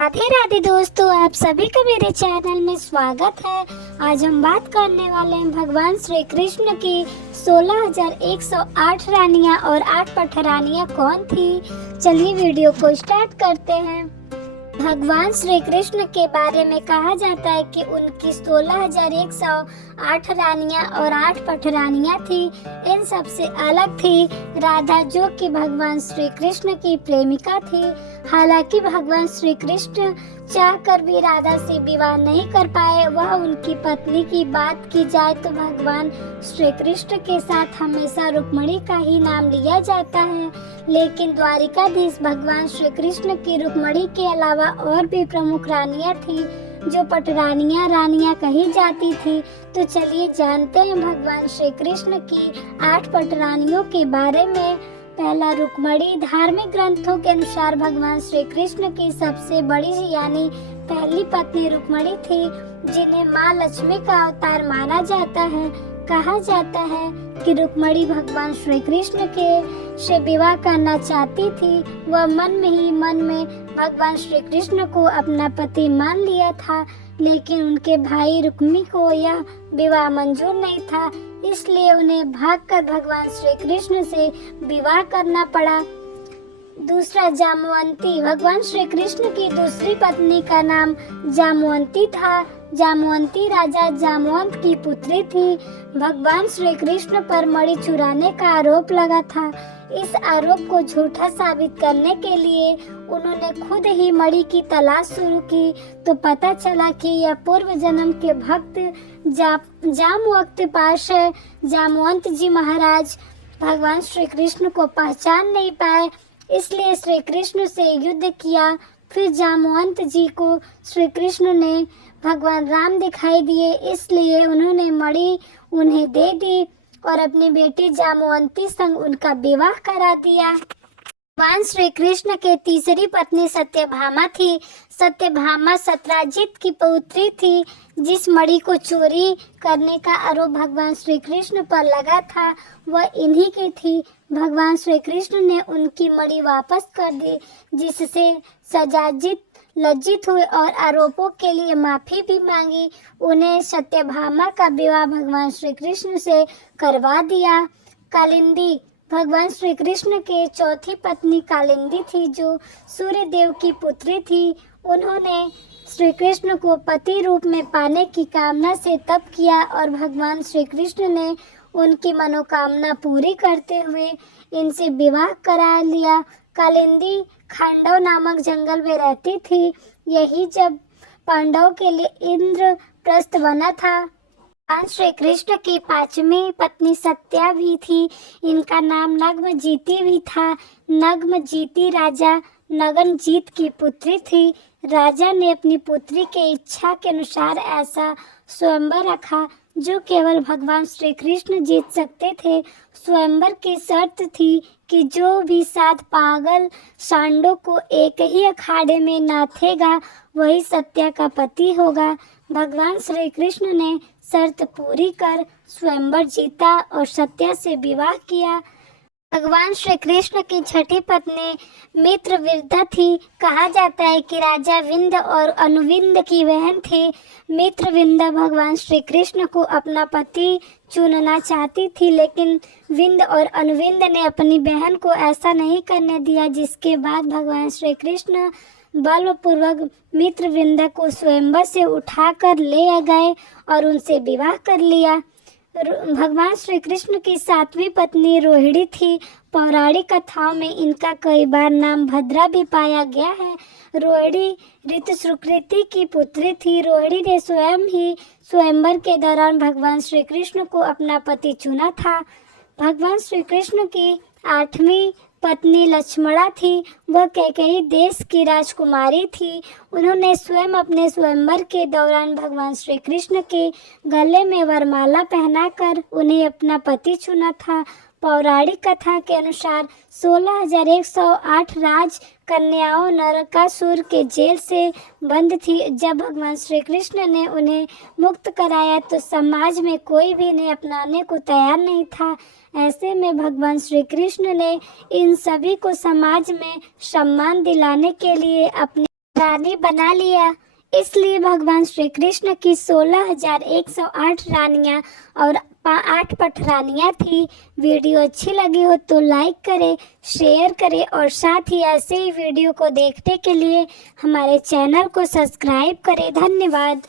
राधे राधे दोस्तों, आप सभी का मेरे चैनल में स्वागत है। आज हम बात करने वाले हैं भगवान श्री कृष्ण की 16,108 रानियां और 8 पटरानियां कौन थी। चलिए वीडियो को स्टार्ट करते हैं। भगवान श्री कृष्ण के बारे में कहा जाता है कि उनकी 16,108 रानियां और 8 पटरानियां थी। इन सबसे अलग थी राधा, जो कि भगवान श्री कृष्ण की प्रेमिका थी। हालांकि भगवान श्री कृष्ण चाहकर भी राधा से विवाह नहीं कर पाए। वह उनकी पत्नी की बात की जाए तो भगवान श्री कृष्ण के साथ हमेशा रुक्मिणी का ही नाम लिया जाता है, लेकिन द्वारिकाधीश भगवान श्री कृष्ण की रुक्मिणी के अलावा और भी प्रमुख रानियां थी जो पटरानियां रानियां कही जाती थी। तो चलिए जानते हैं भगवान श्री कृष्ण की 8 पटरानियों के बारे में। पहला, रुक्मिणी। धार्मिक ग्रंथों के अनुसार भगवान श्री कृष्ण की सबसे बड़ी यानी पहली पत्नी रुक्मिणी थी, जिन्हें माँ लक्ष्मी का अवतार माना जाता है। कहा जाता है कि रुक्मिणी भगवान श्री कृष्ण के से विवाह करना चाहती थी। वह मन में भगवान श्री कृष्ण को अपना पति मान लिया था, लेकिन उनके भाई रुक्मी को यह विवाह मंजूर नहीं था, इसलिए उन्हें भागकर भगवान श्री कृष्ण से विवाह करना पड़ा। दूसरा, जामवंती। भगवान श्री कृष्ण की दूसरी पत्नी का नाम जामवंती था। जामवंती राजा जामवंत की पुत्री थी। भगवान श्री कृष्ण पर मणि चुराने का आरोप लगा था। इस आरोप को झूठा साबित करने के लिए उन्होंने खुद ही मणि की तलाश शुरू की, तो पता चला कि यह पूर्व जन्म के भक्त जामवंत पास है। जामवंत जी महाराज भगवान श्री कृष्ण को पहचान नहीं पाए, इसलिए श्री कृष्ण से युद्ध किया। फिर जामवंत जी को श्री कृष्ण ने भगवान राम दिखाई दिए, इसलिए उन्होंने मणि उन्हें दे दी और अपनी बेटी जामवंती संग उनका विवाह करा दिया। भगवान श्री कृष्ण के तीसरी पत्नी सत्यभामा थी। सत्यभामा सत्यजित की पुत्री थी, जिस मणि को चोरी करने का आरोप भगवान श्री कृष्ण पर लगा था वह इन्हीं की थी। भगवान श्री कृष्ण ने उनकी मणि वापस कर दी, जिससे सत्यजित लज्जित हुए और आरोपों के लिए माफी भी मांगी। उन्हें सत्यभामा का विवाह भगवान श्री कृष्ण से करवा दिया। कालिंदी। भगवान श्री कृष्ण के चौथी पत्नी कालिंदी थी, जो सूर्य देव की पुत्री थी। उन्होंने श्री कृष्ण को पति रूप में पाने की कामना से तप किया और भगवान श्री कृष्ण ने उनकी मनोकामना पूरी करते हुए इनसे विवाह करा लिया। कालिंदी खांडव नामक जंगल में रहती थी। यही जब पांडवों के लिए इंद्रप्रस्थ बना था। भगवान श्री कृष्ण की पांचवी पत्नी सत्या भी थी। इनका नाम नग्मजीती भी था। नग्मजीती राजा नगनजीत की पुत्री थी। राजा ने अपनी पुत्री के इच्छा के अनुसार ऐसा स्वयंवर रखा जो केवल भगवान श्री कृष्ण जीत सकते थे। स्वयंवर की शर्त थी कि जो भी 7 पागल सांडों को एक ही अखाड़े में नाथेगा वही सत्या का पति होगा। भगवान श्री कृष्ण ने शर्त पूरी कर स्वयंवर जीता और सत्या से विवाह किया। भगवान श्री कृष्ण की छठी पत्नी मित्रविंदा थी। कहा जाता है कि राजा विंद और अनुविंद की बहन थी। मित्रविंदा भगवान श्री कृष्ण को अपना पति चुनना चाहती थी, लेकिन विंद और अनुविंद ने अपनी बहन को ऐसा नहीं करने दिया, जिसके बाद भगवान श्री कृष्ण बलपूर्वक मित्रविंदा को स्वयंवर से उठाकर ले गए और उनसे विवाह कर लिया। भगवान श्री कृष्ण की 7वीं पत्नी रोहिणी थी। पौराणिक कथाओं में इनका कई बार नाम भद्रा भी पाया गया है। रोहिणी ऋतुसुकृति की पुत्री थी। रोहिणी ने स्वयं ही स्वयंवर के दौरान भगवान श्री कृष्ण को अपना पति चुना था। भगवान श्री कृष्ण की 8वीं पत्नी लक्ष्मणा थी। वह कैकेयी देश की राजकुमारी थी। उन्होंने स्वयं अपने स्वयंवर के दौरान भगवान श्री कृष्ण के गले में वरमाला पहनाकर उन्हें अपना पति चुना था। पौराणिक कथा के अनुसार 16,108 राज कन्याओं नरकासुर के जेल से बंद थी। जब भगवान श्री कृष्ण ने उन्हें मुक्त कराया तो समाज में कोई भी इन्हें अपनाने को तैयार नहीं था। ऐसे में भगवान श्री कृष्ण ने इन सभी को समाज में सम्मान दिलाने के लिए अपने रानी बना लिया। इसलिए भगवान श्री कृष्ण की 16,108 रानियां और 8 पटरानियां थी। वीडियो अच्छी लगी हो तो लाइक करें, शेयर करें और साथ ही ऐसे ही वीडियो को देखने के लिए हमारे चैनल को सब्सक्राइब करें। धन्यवाद।